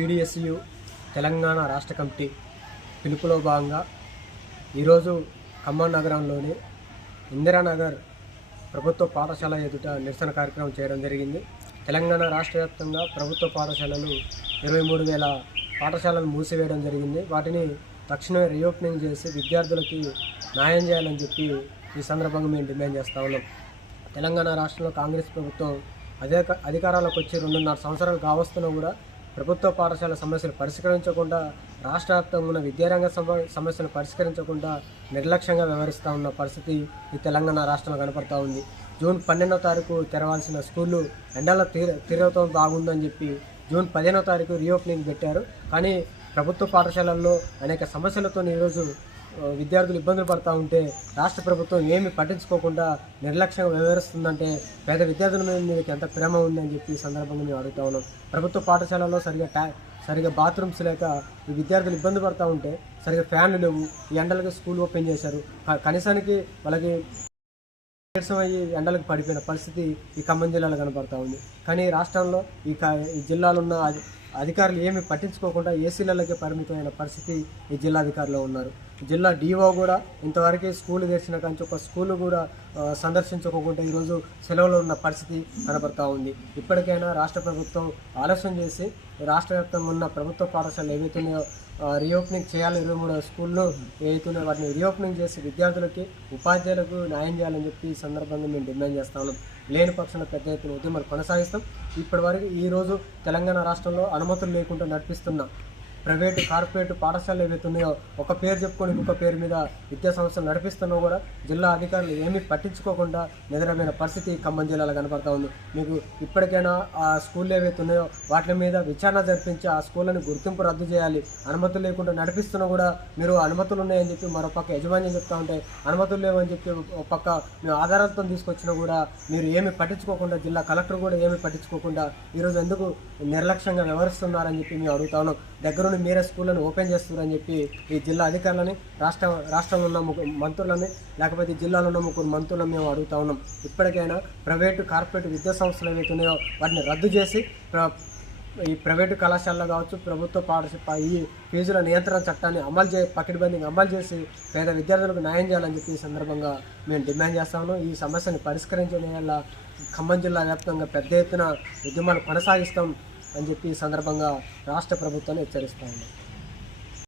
PDSU Telangana రాష్ట్ర committee పిలుపులో భాగంగా ఈరోజు ఖమ్మం నగరంలోని ఇందిరానగర్ ప్రభుత్వ పాఠశాల ఎదుట నిరసన కార్యక్రమం చేయడం జరిగింది. తెలంగాణ రాష్ట్ర వ్యాప్తంగా ప్రభుత్వ పాఠశాలలు 23,000 పాఠశాలలు మూసివేయడం జరిగింది. వాటిని తక్షణమే రీఓపెనింగ్ చేసి విద్యార్థులకి న్యాయం చేయాలని చెప్పి ఈ సందర్భంగా మేము డిమాండ్ చేస్తూ ఉన్నాం. తెలంగాణ రాష్ట్రంలో కాంగ్రెస్ ప్రభుత్వం అధికారాలకు వచ్చి 2.5 సంవత్సరాలు కావస్తున్నా కూడా ప్రభుత్వ పాఠశాల సమస్యలు పరిష్కరించకుండా, రాష్ట్ర వ్యాప్తంగా ఉన్న విద్యారంగ సమస్యలు పరిష్కరించకుండా నిర్లక్ష్యంగా వ్యవహరిస్తూ ఉన్న పరిస్థితి ఈ తెలంగాణ రాష్ట్రంలో కనపడతా ఉంది. జూన్ 12వ తారీఖు తెరవాల్సిన స్కూళ్ళు ఎండల తీవ్రత బాగుందని చెప్పి జూన్ 15వ తారీఖు రీఓపెనింగ్ పెట్టారు. కానీ ప్రభుత్వ పాఠశాలల్లో అనేక సమస్యలతో ఈరోజు విద్యార్థులు ఇబ్బందులు పడుతూ ఉంటే రాష్ట్ర ప్రభుత్వం ఏమి పట్టించుకోకుండా నిర్లక్ష్యంగా వ్యవహరిస్తుందంటే పేద విద్యార్థుల మీద మీకు ఎంత ప్రేమ ఉందని చెప్పి ఈ సందర్భంగా మేము అడుగుతా ఉన్నాం. ప్రభుత్వ పాఠశాలలో సరిగా బాత్రూమ్స్ లేక ఈ విద్యార్థులు ఇబ్బంది పడుతూ ఉంటే సరిగా ఫ్యాన్లు లేవు. ఈ ఎండలకి స్కూల్ ఓపెన్ చేశారు. కనీసానికి వాళ్ళకి నీరసమయ్యి ఎండలకు పడిపోయిన పరిస్థితి ఈ ఖమ్మం జిల్లాలో కనపడతా ఉంది. కానీ రాష్ట్రంలో ఈ జిల్లాలో ఉన్న అధికారులు ఏమి పట్టించుకోకుండా ఏసీలకే పరిమితమైన పరిస్థితి ఈ జిల్లా అధికారులు ఉన్నారు. జిల్లా డిఓ కూడా ఇంతవరకు స్కూల్ తెరిచిన కానీ ఒక స్కూల్ కూడా సందర్శించుకోకుండా ఈరోజు సెలవులో ఉన్న పరిస్థితి కనపడతా ఉంది. ఇప్పటికైనా రాష్ట్ర ప్రభుత్వం ఆలస్యం చేసి రాష్ట్ర వ్యాప్తంగా ఉన్న ప్రభుత్వ పాఠశాలలు ఏవైతున్నాయో రీఓపెనింగ్ చేయాలి. 23 స్కూళ్ళు ఏవైతున్నాయో వాటిని రీఓపెనింగ్ చేసి విద్యార్థులకి, ఉపాధ్యాయులకు న్యాయం చేయాలని చెప్పి ఈ సందర్భంగా మేము డిమాండ్ చేస్తా ఉన్నాం. లేని పక్షంలో పెద్ద ఎత్తున ఉద్యమాలు కొనసాగిస్తాం. ఇప్పటివరకు ఈరోజు తెలంగాణ రాష్ట్రంలో అనుమతులు లేకుండా నడిపిస్తున్న ప్రైవేటు, కార్పొరేట్ పాఠశాలలు ఏవైతున్నాయో ఒక పేరు చెప్పుకొని ఇంకొక పేరు మీద విద్యా సంస్థలు నడిపిస్తున్నా కూడా జిల్లా అధికారులు ఏమీ పట్టించుకోకుండా నిద్రమైన పరిస్థితి ఖమ్మం జిల్లాలో కనపడతా ఉంది. మీకు ఇప్పటికైనా ఆ స్కూళ్ళు ఏవైతున్నాయో వాటి మీద విచారణ జరిపించి ఆ స్కూళ్ళని గుర్తింపు రద్దు చేయాలి. అనుమతులు లేకుండా నడిపిస్తున్నా కూడా మీరు అనుమతులు ఉన్నాయని చెప్పి మరోపక్క యజమాన్యం చెప్తా ఉంటే అనుమతులు లేవని చెప్పి ఒక పక్క మేము ఆధారాలతో తీసుకొచ్చినా కూడా మీరు ఏమి పట్టించుకోకుండా, జిల్లా కలెక్టర్ కూడా ఏమి పట్టించుకోకుండా ఈరోజు ఎందుకు నిర్లక్ష్యంగా వ్యవహరిస్తున్నారని చెప్పి మేము అడుగుతా ఉన్నాం. దగ్గరుండి మీరే స్కూళ్ళని ఓపెన్ చేస్తున్నారని చెప్పి ఈ జిల్లా అధికారులని, రాష్ట్రంలో ఉన్న మంత్రులని, లేకపోతే జిల్లాలో ఉన్న 3 మంత్రులను మేము అడుగుతా ఉన్నాం. ఇప్పటికైనా ప్రైవేటు, కార్పొరేట్ విద్యా సంస్థలు ఏవైతున్నాయో వాటిని రద్దు చేసి ఈ ప్రైవేటు కళాశాలలో కావచ్చు, ప్రభుత్వ పాఠశాల ఈ ఫీజుల నియంత్రణ చట్టాన్ని పకడ్బందీగా అమలు చేసి పేద విద్యార్థులకు న్యాయం చేయాలని చెప్పి ఈ సందర్భంగా మేము డిమాండ్ చేస్తాము. ఈ సమస్యను పరిష్కరించడం వల్ల ఖమ్మం జిల్లా వ్యాప్తంగా పెద్ద ఎత్తున ఉద్యమాలు కొనసాగిస్తాం అని చెప్పి ఈ సందర్భంగా రాష్ట్ర ప్రభుత్వాన్ని హెచ్చరిస్తా ఉన్నాం.